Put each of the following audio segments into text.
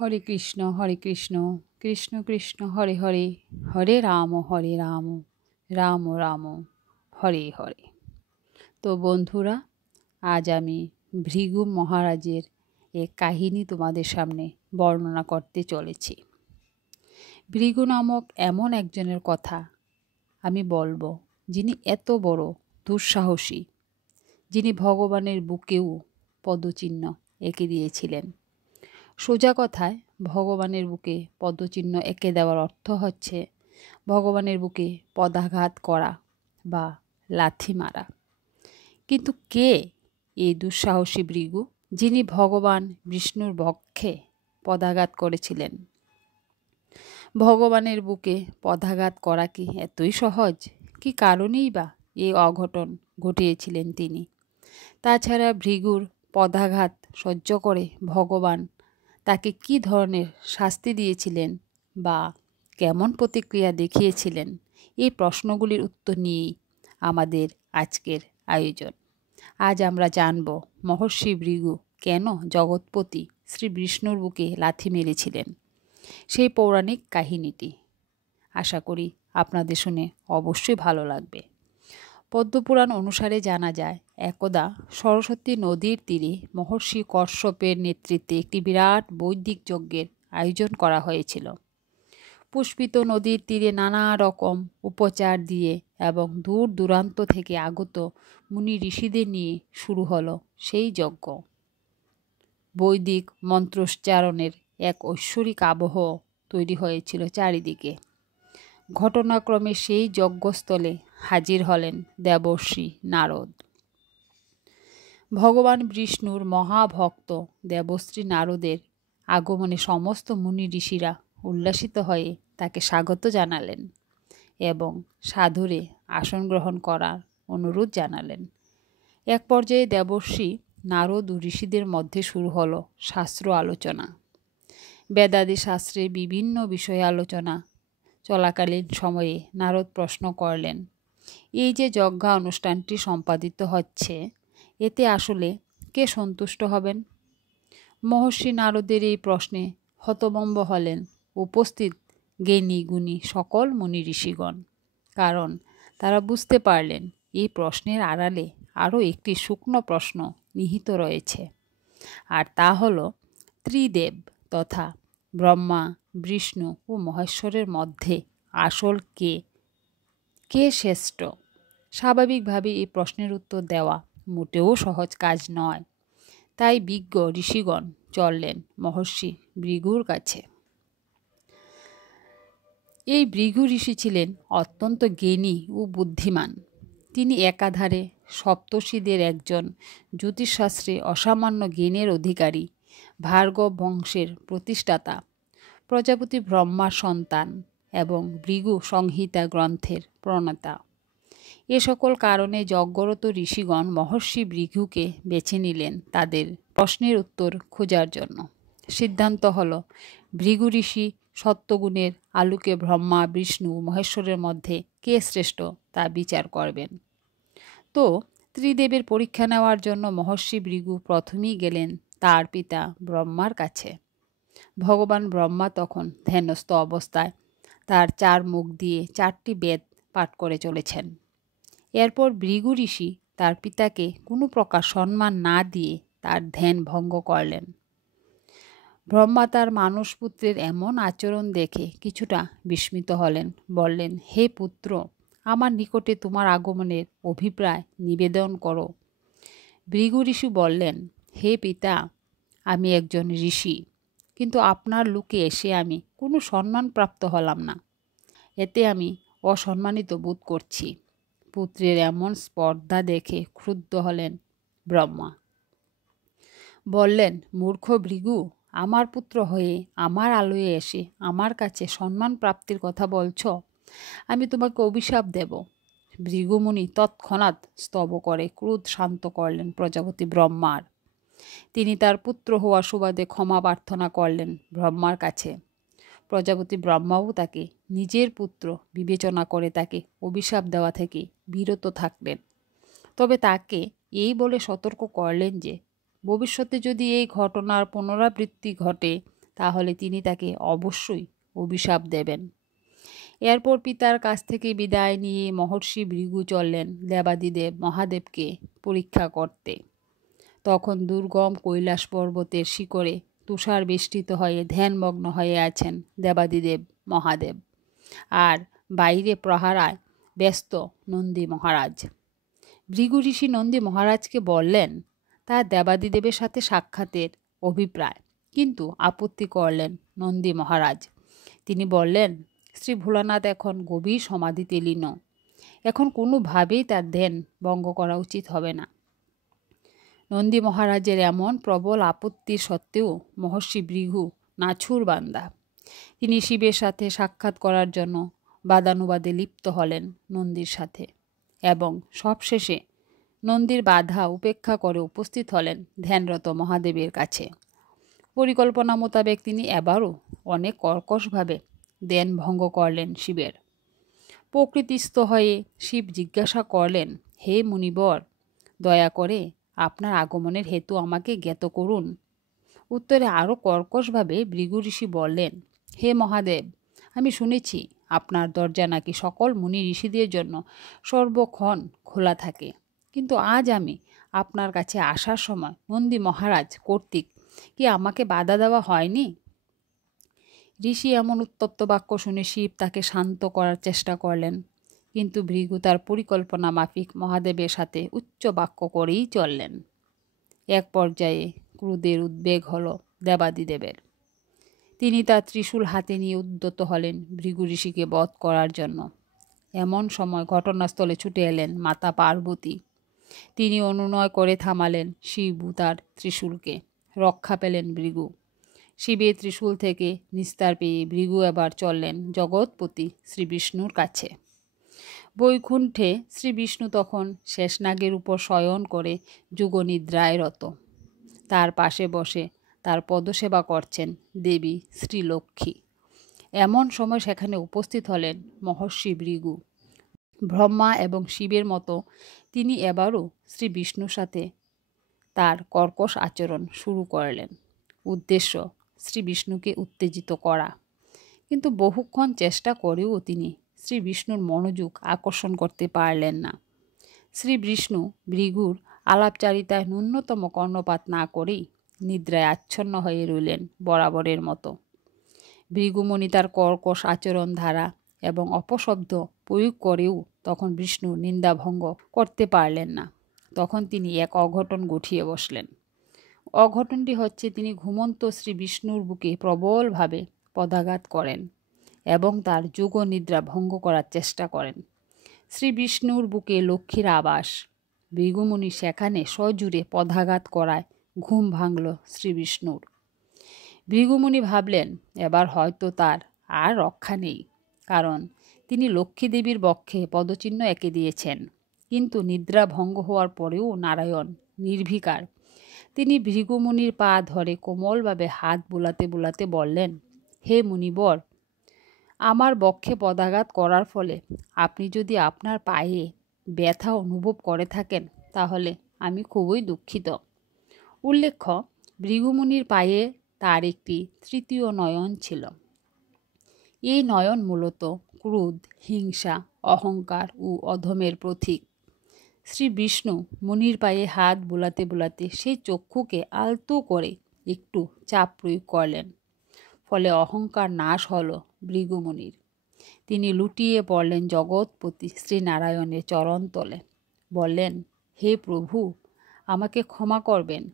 হরে কৃষ্ণ কৃষ্ণ কৃষ্ণ হরে হরে, হরে রাম রাম রাম হরে হরে। তো বন্ধুরা, আজ আমি ভৃগু মহারাজের এক কাহিনী তোমাদের সামনে বর্ণনা করতে চলেছি। ভৃগু নামক এমন একজনের কথা আমি বলবো, যিনি এত বড় দুঃসাহসী, যিনি ভগবানের বুকেও পদচিহ্ন এঁকে দিয়েছিলেন। সোজা কথায় ভগবানের বুকে পদচিহ্ন এঁকে দেওয়ার অর্থ হচ্ছে ভগবানের বুকে পদাঘাত করা বা লাথি মারা। কিন্তু কে এই দুঃসাহসী ভৃগু, যিনি ভগবান বিষ্ণুর বক্ষে পদাঘাত করেছিলেন? ভগবানের বুকে পদাঘাত করা কি এতই সহজ? কি কারণেই বা এই অঘটন ঘটিয়েছিলেন তিনি? তাছাড়া ভৃগুর পদাঘাত সহ্য করে ভগবান তাকে কি ধরনের শাস্তি দিয়েছিলেন বা কেমন প্রতিক্রিয়া দেখিয়েছিলেন? এই প্রশ্নগুলির উত্তর নিয়েই আমাদের আজকের আয়োজন। আজ আমরা জানব মহর্ষি ভৃগু কেন জগৎপতি শ্রী বিষ্ণুর বুকে লাথি মেরেছিলেন, সেই পৌরাণিক কাহিনীটি। আশা করি আপনাদের শুনে অবশ্যই ভালো লাগবে। পদ্মপুরাণ অনুসারে জানা যায়, একদা সরস্বতী নদীর তীরে মহর্ষি কশ্যপের নেতৃত্বে একটি বিরাট বৈদিক যজ্ঞের আয়োজন করা হয়েছিল। পুষ্পিত নদীর তীরে নানা রকম উপচার দিয়ে এবং দূর দূরান্ত থেকে আগত মুনি ঋষিদের নিয়ে শুরু হলো সেই যজ্ঞ। বৈদিক মন্ত্রোচ্চারণের এক ঐশ্বরিক আবহ তৈরি হয়েছিল চারিদিকে। ঘটনাক্রমে সেই যজ্ঞস্থলে হাজির হলেন দেবর্ষি নারদ। ভগবান বিষ্ণুর মহাভক্ত দেবশ্রী নারদের আগমনে সমস্ত মুনি ঋষিরা উল্লাসিত হয়ে তাকে স্বাগত জানালেন এবং সাদরে আসন গ্রহণ করার অনুরোধ জানালেন। এক পর্যায়ে দেবর্ষি নারদ ও ঋষিদের মধ্যে শুরু হলো শাস্ত্র আলোচনা। বেদাদি শাস্ত্রে বিভিন্ন বিষয়ে আলোচনা চলাকালীন সময়ে নারদ প্রশ্ন করলেন, এই যে যজ্ঞ অনুষ্ঠানটি সম্পাদিত হচ্ছে, এতে আসলে কে সন্তুষ্ট হবেন? মহর্ষি নারদের এই প্রশ্নে হতভম্ব হলেন উপস্থিত জ্ঞানী গুণী সকল মুনি ঋষিগণ। কারণ তারা বুঝতে পারলেন এই প্রশ্নের আড়ালে আরও একটি সূক্ষ্ম প্রশ্ন নিহিত রয়েছে, আর তা হল ত্রিদেব তথা ব্রহ্মা, বিষ্ণু ও মহেশ্বরের মধ্যে আসল কে শ্রেষ্ঠ? স্বাভাবিকভাবে এই প্রশ্নের উত্তর দেওয়া মোটেও সহজ কাজ নয়। তাই বিজ্ঞ ঋষিগণ চললেন মহর্ষি ভৃগুর কাছে। এই ভৃগু ঋষি ছিলেন অত্যন্ত জ্ঞানী ও বুদ্ধিমান। তিনি একাধারে সপ্তর্ষিদের একজন, জ্যোতিষশাস্ত্রে অসামান্য জ্ঞানের অধিকারী, ভার্গব বংশের প্রতিষ্ঠাতা, প্রজাপতি ব্রহ্মার সন্তান এবং ভৃগু সংহিতা গ্রন্থের প্রণেতা। এ সকল কারণে যজ্ঞরত ঋষিগণ মহর্ষি ভৃগুকে বেছে নিলেন তাদের প্রশ্নের উত্তর খোঁজার জন্য। সিদ্ধান্ত হল ভৃগু ঋষি সত্যগুণের আলোকে ব্রহ্মা, বিষ্ণু, মহেশ্বরের মধ্যে কে শ্রেষ্ঠ তা বিচার করবেন। তো ত্রিদেবের পরীক্ষা নেওয়ার জন্য মহর্ষি ভৃগু প্রথমেই গেলেন তার পিতা ব্রহ্মার কাছে। ভগবান ব্রহ্মা তখন ধ্যানস্থ অবস্থায় তার 4 মুখ দিয়ে 4টি বেদ পাঠ করে চলেছেন। এরপর ভৃগু ঋষি তার পিতাকে কোনো প্রকার সম্মান না দিয়ে তার ধ্যান ভঙ্গ করলেন। ব্রহ্মা তার মানসপুত্রের এমন আচরণ দেখে কিছুটা বিস্মিত হলেন। বললেন, হে পুত্র, আমার নিকটে তোমার আগমনের অভিপ্রায় নিবেদন করো। ভৃগু ঋষি বললেন, হে পিতা, আমি একজন ঋষি, কিন্তু আপনার লোকে এসে আমি কোনো সম্মান প্রাপ্ত হলাম না। এতে আমি অসম্মানিত বোধ করছি। পুত্রের এমন স্পর্ধা দেখে ক্রুদ্ধ হলেন ব্রহ্মা। বললেন, মূর্খ ভৃগু, আমার পুত্র হয়ে আমার আলোয় এসে আমার কাছে সম্মান প্রাপ্তির কথা বলছ? আমি তোমাকে অভিশাপ দেব। ভৃগুমুনি তৎক্ষণাৎ স্তব করে ক্রোধ শান্ত করলেন প্রজাপতি ব্রহ্মার। তিনি তার পুত্র হওয়া সুবাদে ক্ষমা প্রার্থনা করলেন ব্রহ্মার কাছে। প্রজাপতি ব্রহ্মাও তাকে নিজের পুত্র বিবেচনা করে তাকে অভিশাপ দেওয়া থেকে বিরত থাকলেন। তবে তাকে এই বলে সতর্ক করলেন যে ভবিষ্যতে যদি এই ঘটনার পুনরাবৃত্তি ঘটে তাহলে তিনি তাকে অবশ্যই অভিশাপ দেবেন। এরপর পিতার কাছ থেকে বিদায় নিয়ে মহর্ষি ভৃগু চললেন দেবাদিদেব মহাদেবকে পরীক্ষা করতে। তখন দুর্গম কৈলাস পর্বতের শিখরে তুষার বেষ্টিত হয়ে ধ্যানমগ্ন হয়ে আছেন দেবাদিদেব মহাদেব, আর বাইরে প্রহারায় ব্যস্ত নন্দী মহারাজ। ভৃগু ঋষি নন্দী মহারাজকে বললেন তার দেবাদিদেবের সাথে সাক্ষাতের অভিপ্রায়, কিন্তু আপত্তি করলেন নন্দী মহারাজ। তিনি বললেন, শ্রী ভোলানাথ এখন গভীর সমাধিতে লীন, এখন কোনোভাবেই তার ধ্যান ভঙ্গ করা উচিত হবে না। নন্দী মহারাজের এমন প্রবল আপত্তির সত্ত্বেও মহর্ষি ভৃগু নাছুর বান্দা। তিনি শিবের সাথে সাক্ষাৎ করার জন্য বাদানুবাদে লিপ্ত হলেন নন্দীর সাথে, এবং সবশেষে নন্দীর বাধা উপেক্ষা করে উপস্থিত হলেন ধ্যানরত মহাদেবের কাছে। পরিকল্পনা মোতাবেক তিনি এবারও অনেক কর্কশভাবে ধ্যান ভঙ্গ করলেন শিবের। প্রকৃতিস্থ হয়ে শিব জিজ্ঞাসা করলেন, হে মুনিবর, দয়া করে আপনার আগমনের হেতু আমাকে জ্ঞাত করুন। উত্তরে আরও কর্কশভাবে ভৃগু ঋষি বললেন, হে মহাদেব, আমি শুনেছি আপনার দরজা নাকি সকল মুনি ঋষিদের জন্য সর্বক্ষণ খোলা থাকে, কিন্তু আজ আমি আপনার কাছে আসার সময় নন্দী মহারাজ কর্তৃক কি আমাকে বাধা দেওয়া হয়নি? ঋষি এমন উত্তপ্ত বাক্য শুনে শিব তাকে শান্ত করার চেষ্টা করলেন, কিন্তু ভৃগু তার পরিকল্পনা মাফিক মহাদেবের সাথে উচ্চ বাক্য করেই চললেন। এক পর্যায়ে ক্রোধের উদ্বেগ হল দেবাদিদেবের। তিনি তার ত্রিশূল হাতে নিয়ে উদ্যত হলেন ভৃগু ঋষিকে বধ করার জন্য। এমন সময় ঘটনাস্থলে ছুটে এলেন মাতা পার্বতী। তিনি অনুনয় করে থামালেন শিব ও তার ত্রিশূলকে। রক্ষা পেলেন ভৃগু। শিবের ত্রিশূল থেকে নিস্তার পেয়ে ভৃগু এবার চললেন জগৎপতি শ্রী বিষ্ণুর কাছে। বৈকুণ্ঠে শ্রী বিষ্ণু তখন শেষনাগের উপর শয়ন করে যুগনিদ্রায় রত। তার পাশে বসে তার পদসেবা করছেন দেবী শ্রীলক্ষ্মী। এমন সময় সেখানে উপস্থিত হলেন মহর্ষি ভৃগু। ব্রহ্মা এবং শিবের মতো তিনি এবারও শ্রী বিষ্ণুর সাথে তার কর্কশ আচরণ শুরু করলেন। উদ্দেশ্য শ্রী বিষ্ণুকে উত্তেজিত করা, কিন্তু বহুক্ষণ চেষ্টা করেও তিনি শ্রী বিষ্ণুর মনোযোগ আকর্ষণ করতে পারলেন না। শ্রী বিষ্ণু ভৃগুর আলাপচারিতায় ন্যূনতম কর্ণপাত না করেই নিদ্রায় আচ্ছন্ন হয়ে রইলেন বরাবরের মতো। ভৃগুমণি তার কর্কশ আচরণ ধারা এবং অপশব্দ প্রয়োগ করেও তখন বিষ্ণুর নিন্দাভঙ্গ করতে পারলেন না। তখন তিনি এক অঘটন ঘটিয়ে বসলেন। অঘটনটি হচ্ছে, তিনি ঘুমন্ত শ্রী বিষ্ণুর বুকে প্রবলভাবে পদাঘাত করেন এবং তার যোগ নিদ্রা ভঙ্গ করার চেষ্টা করেন। শ্রী বিষ্ণুর বুকে লক্ষ্মীর আবাস। ভৃগুমুনি সেখানে সজোরে পদাঘাত করায় ঘুম ভাঙল শ্রী বিষ্ণুর। ভৃগুমুনি ভাবলেন এবার হয়তো তার আর রক্ষা নেই, কারণ তিনি লক্ষ্মী দেবীর বক্ষে পদচিহ্ন এঁকে দিয়েছেন। কিন্তু নিদ্রা ভঙ্গ হওয়ার পরেও নারায়ণ নির্বিকার। তিনি ভৃগুমুনির পা ধরে কোমলভাবে হাত বুলাতে বুলাতে বললেন, হে মুনিবর, আমার বক্ষে পদাঘাত করার ফলে আপনি যদি আপনার পায়ে ব্যথা অনুভব করে থাকেন তাহলে আমি খুবই দুঃখিত। উল্লেখ্য, ভৃগুমুনির পায়ে তার একটি তৃতীয় নয়ন ছিল। এই নয়ন মূলত ক্রোধ, হিংসা, অহংকার ও অধমের প্রতীক। শ্রী বিষ্ণু মুনির পায়ে হাত বুলাতে বুলাতে সেই চক্ষুকে আলতো করে একটু চাপ প্রয়োগ করলেন। ফলে অহংকার নাশ হল ভৃগুমুনির। তিনি লুটিয়ে পড়লেন জগৎপতি শ্রীনারায়ণের চরণতলে। বললেন, হে প্রভু, আমাকে ক্ষমা করবেন।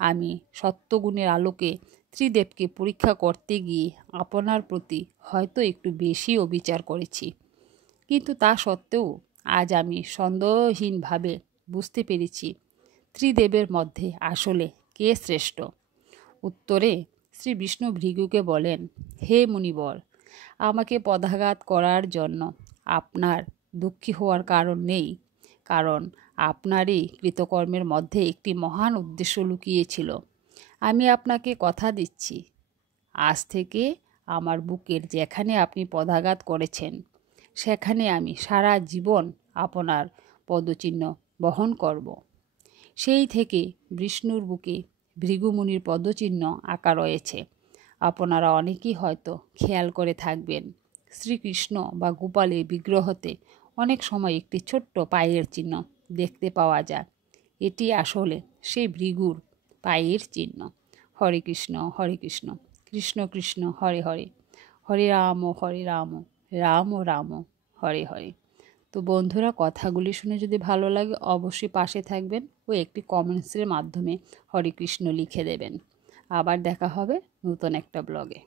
আমি সত্যগুণের আলোকে ত্রিদেবকে পরীক্ষা করতে গিয়ে আপনার প্রতি হয়তো একটু বেশি অবিচার করেছি, কিন্তু তা সত্ত্বেও আজ আমি সন্দেহহীনভাবে বুঝতে পেরেছি ত্রিদেবের মধ্যে আসলে কে শ্রেষ্ঠ। উত্তরে শ্রী বিষ্ণু ভৃগুকে বলেন, হে মুনিবর, আমাকে পদাঘাত করার জন্য আপনার দুঃখী হওয়ার কারণ নেই, কারণ আপনারই কৃতকর্মের মধ্যে একটি মহান উদ্দেশ্য লুকিয়েছিল। আমি আপনাকে কথা দিচ্ছি, আজ থেকে আমার বুকের যেখানে আপনি পদাঘাত করেছেন সেখানে আমি সারা জীবন আপনার পদচিহ্ন বহন করব। সেই থেকে বিষ্ণুর বুকে ভৃগুমুনির পদচিহ্ন আঁকা রয়েছে, আপনারা অনেকেই হয়তো খেয়াল করে থাকবেন, শ্রীকৃষ্ণ বা গোপালের বিগ্রহতে অনেক সময় একটি ছোট্ট পায়ের চিহ্ন দেখতে পাওয়া যায়। এটি আসলে সেই ভৃগুর পায়ের চিহ্ন। হরে কৃষ্ণ কৃষ্ণ কৃষ্ণ হরে হরে, হরে রাম রাম রাম হরে হরে। তো বন্ধুরা, কথাগুলি শুনে যদি ভালো লাগে অবশ্যই পাশে থাকবেন ও একটি কমেন্টসের মাধ্যমে হরে কৃষ্ণ লিখে দেবেন। আবার দেখা হবে নতুন একটা ব্লগে।